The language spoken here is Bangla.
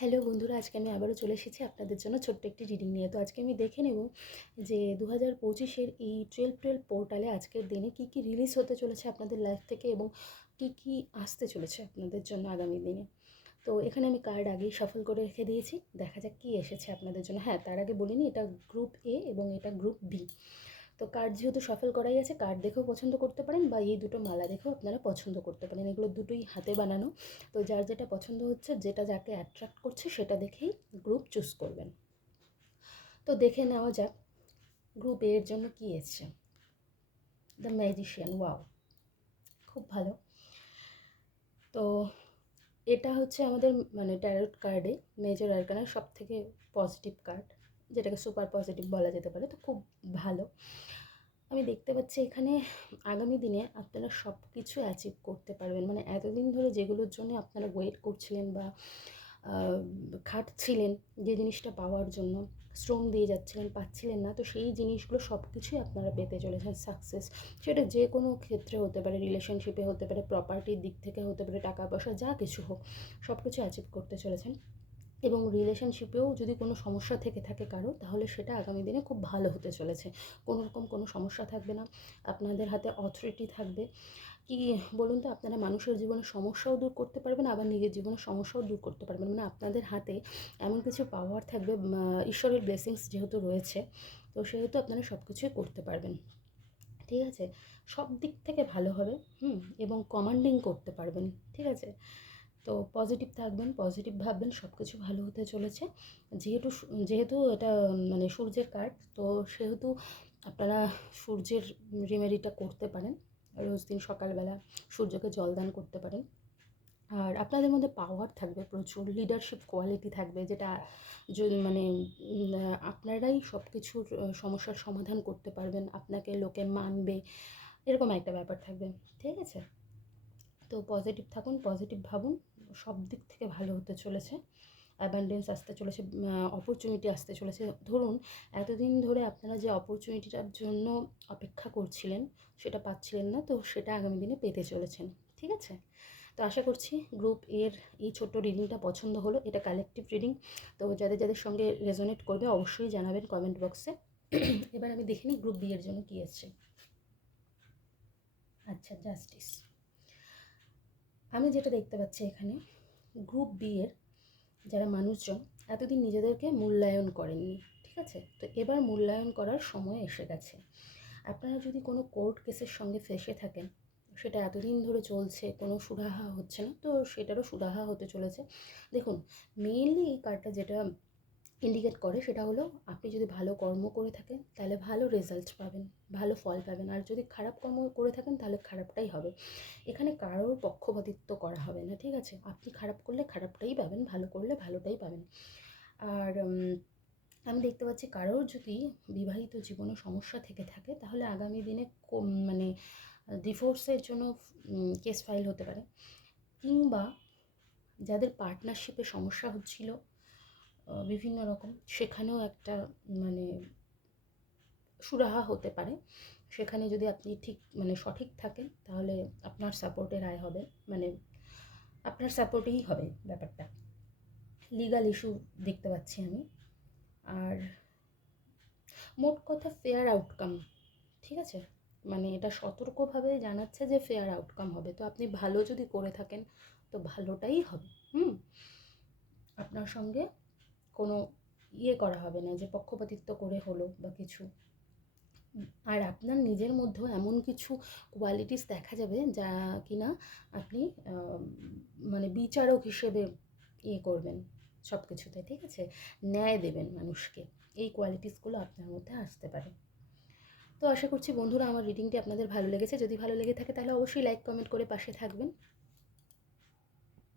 হ্যালো বন্ধুরা, আজকে আমি আবারও চলে এসেছি আপনাদের জন্য ছোট্ট একটি রিডিং নিয়ে। তো আজকে আমি দেখে নেব যে 2025-এর এই 12-12 পোর্টালে আজকের দিনে কী কী রিলিজ হতে চলেছে আপনাদের লাইফ থেকে এবং কী কী আসতে চলেছে আপনাদের জন্য আগামী দিনে। তো এখানে আমি কার্ড আগেই শাফল করে রেখে দিয়েছি, দেখা যাক কী এসেছে আপনাদের জন্য। হ্যাঁ, তার আগে বলিনি এটা গ্রুপ এ এবং এটা গ্রুপ বি। তো কার্ড যেহেতু শাফল করাই আছে, কার্ড দেখেও পছন্দ করতে পারেন বা এই দুটো মালা দেখেও আপনারা পছন্দ করতে পারেন। এগুলো দুটোই হাতে বানানো। তো যার যেটা পছন্দ হচ্ছে, যেটা যাকে অ্যাট্রাক্ট করছে সেটা দেখেই গ্রুপ চুজ করবেন। তো দেখে নেওয়া যাক গ্রুপ এর জন্য কী এসছে। দ্য ম্যাজিশিয়ান, ওয়াও, খুব ভালো। তো এটা হচ্ছে আমাদের মানে ট্যারোট কার্ডে মেজর আরকানার সব থেকে পজিটিভ কার্ড, যেটাকে সুপার পজিটিভ বলা যেতে পারে। তো খুব ভালো। আমি দেখতে পাচ্ছি এখানে আগামী দিনে আপনারা সব কিছু অ্যাচিভ করতে পারবেন। মানে এতদিন ধরে যেগুলোর জন্য আপনারা ওয়েট করছিলেন বা খাটছিলেন, যে জিনিসটা পাওয়ার জন্য শ্রম দিয়ে যাচ্ছিলেন, পাচ্ছিলেন না, তো সেই জিনিসগুলো সব কিছুই আপনারা পেতে চলেছেন সাকসেস। সেটা যে কোনো ক্ষেত্রে হতে পারে, রিলেশনশিপে হতে পারে, প্রপার্টির দিক থেকে হতে পারে, টাকা পয়সা যা কিছু হোক সব কিছু অ্যাচিভ করতে চলেছেন। এবং রিলেশনশিপেও যদি কোনো সমস্যা থেকে থাকে কারো, তাহলে সেটা আগামী দিনে খুব ভালো হতে চলেছে। কোনো রকম কোনো সমস্যা থাকবে না, আপনাদের হাতে অথরিটি থাকবে। কি বলুন তো, আপনারা মানুষের জীবনের সমস্যাও দূর করতে পারবেন, আবার নিজের জীবনের সমস্যাও দূর করতে পারবেন। মানে আপনাদের হাতে এমন কিছু পাওয়ার থাকবে, ঈশ্বরের ব্লেসিংস যেহেতু রয়েছে, তো সেহেতু আপনারা সব কিছুই করতে পারবেন। ঠিক আছে, সব দিক থেকে ভালো হবে। এবং কমান্ডিং করতে পারবেন। ঠিক আছে, তো পজিটিভ থাকবেন, পজিটিভ ভাববেন, সব কিছু ভালো হতে চলেছে। যেহেতু এটা মানে সূর্যের কার্ড, তো সেহেতু আপনারা সূর্যের রেমেডিটা করতে পারেন। রোজ দিন সকালবেলা সূর্যকে জলদান করতে পারেন। আর আপনাদের মধ্যে পাওয়ার থাকবে প্রচুর, লিডারশিপ কোয়ালিটি থাকবে, যেটা যদি মানে আপনারাই সব কিছুর সমস্যার সমাধান করতে পারবেন, আপনাকে লোকে মানবে, এরকম একটা ব্যাপার থাকবে। ঠিক আছে, তো পজিটিভ থাকুন, পজিটিভ ভাবুন, সব দিক থেকে ভালো হতে চলেছে। অ্যাবান্ডেন্স আসতে চলেছে, অপরচুনিটি আসতে চলেছে। ধরুন এতদিন ধরে আপনারা যে অপরচুনিটিটার জন্য অপেক্ষা করছিলেন, সেটা পাচ্ছিলেন না, তো সেটা আগামী দিনে পেতে চলেছেন। ঠিক আছে, তো আশা করছি গ্রুপ এর এই ছোট্ট রিডিংটা পছন্দ হলো। এটা কালেকটিভ রিডিং, তো যাদের যাদের সঙ্গে রেজোনেট করবে অবশ্যই জানাবেন কমেন্ট বক্সে। এবার আমি দেখে নিই গ্রুপ বি এর জন্য কী এসছে। আচ্ছা, জাস্টিস। আমি যেটা দেখতে পাচ্ছি এখানে, গ্রুপ বি এর যারা মানুষজন এতদিন নিজেদেরকে মূল্যায়ন করেননি, ঠিক আছে, তো এবার মূল্যায়ন করার সময় এসে গেছে। আপনারা যদি কোনো কোর্ট কেসের সঙ্গে ফেঁসে থাকেন, সেটা এতদিন ধরে চলছে, কোনো সুরাহা হচ্ছে না, তো সেটারও সুরাহা হতে চলেছে। দেখুন, মেইনলি এই কার্ডটা যেটা ইন্ডিকেট করে সেটা হলো, আপনি যদি ভালো কর্ম করে থাকেন তাহলে ভালো রেজাল্ট পাবেন, ভালো ফল পাবেন। আর যদি খারাপ কর্ম করে থাকেন তাহলে খারাপটাই হবে। এখানে কারোর পক্ষপাতিত্ব করা হবে না। ঠিক আছে, আপনি খারাপ করলে খারাপটাই পাবেন, ভালো করলে ভালোটাই পাবেন। আর আমি দেখতে পাচ্ছি কারোর যদি বিবাহিত জীবনে সমস্যা থেকে থাকে, তাহলে আগামী দিনে মানে ডিভোর্সের জন্য কেস ফাইল হতে পারে। কিংবা যাদের পার্টনারশিপে সমস্যা হচ্ছিল বিভিন্ন রকম, সেখানেও একটা মানে সুরাহা হতে পারে। সেখানে যদি আপনি ঠিক মানে সঠিক থাকেন, তাহলে আপনার সাপোর্টে রায় হবে, মানে আপনার সাপোর্টেই হবে ব্যাপারটা। লিগাল ইস্যু দেখতে পাচ্ছি আমি। আর মোট কথা ফেয়ার আউটকাম। ঠিক আছে, মানে এটা সতর্কভাবে জানাচ্ছে যে ফেয়ার আউটকাম হবে। তো আপনি ভালো যদি করে থাকেন তো ভালোটাই হবে। আপনার সঙ্গে কোনো করা হবে না যে পক্ষপাতিত্ব করে হলো বা কিছু। আর আপনার নিজের মধ্যেও এমন কিছু কোয়ালিটিস দেখা যাবে যা কিনা আপনি মানে বিচারক হিসেবে করবেন সব কিছুতে। ঠিক আছে, ন্যায় দেবেন মানুষকে, এই কোয়ালিটিসগুলো আপনার মধ্যে আসতে পারে। তো আশা করছি বন্ধুরা আমার রিডিংটি আপনাদের ভালো লেগেছে। যদি ভালো লেগে থাকে তাহলে অবশ্যই লাইক কমেন্ট করে পাশে থাকবেন।